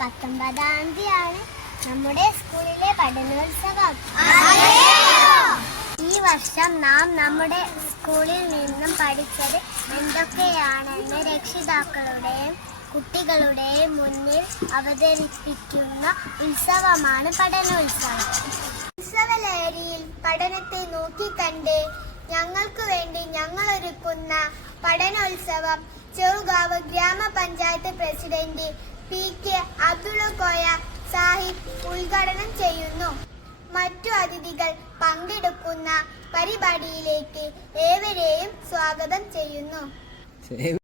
പത്തൊമ്പതാം തീയതിയാണ് നമ്മുടെ സ്കൂളിലെ പഠനോത്സവം. ഈ വർഷം നാം നമ്മുടെ സ്കൂളിൽ നിന്നും പഠിച്ചത് എന്തൊക്കെയാണെന്ന് രക്ഷിതാക്കളുടെയും കുട്ടികളുടെയും മുന്നിൽ അവതരിപ്പിക്കുന്ന ഉത്സവമാണ് പഠനോത്സവം. ഉത്സവലഹരിയിൽ പഠനത്തെ നോക്കിക്കണ്ട് ഞങ്ങൾക്ക് വേണ്ടി ഞങ്ങൾ ഒരുക്കുന്ന പഠനോത്സവം. ചെറുകാവ് ഗ്രാമപഞ്ചായത്ത് president P. K. Abdulla Koya Sahib ഉദ്ഘാടനം ചെയ്യുന്നു. മറ്റു അതിഥികൾ പങ്കെടുക്കുന്ന പരിപാടിയിലേക്ക് ഏവരെയും സ്വാഗതം ചെയ്യുന്നു.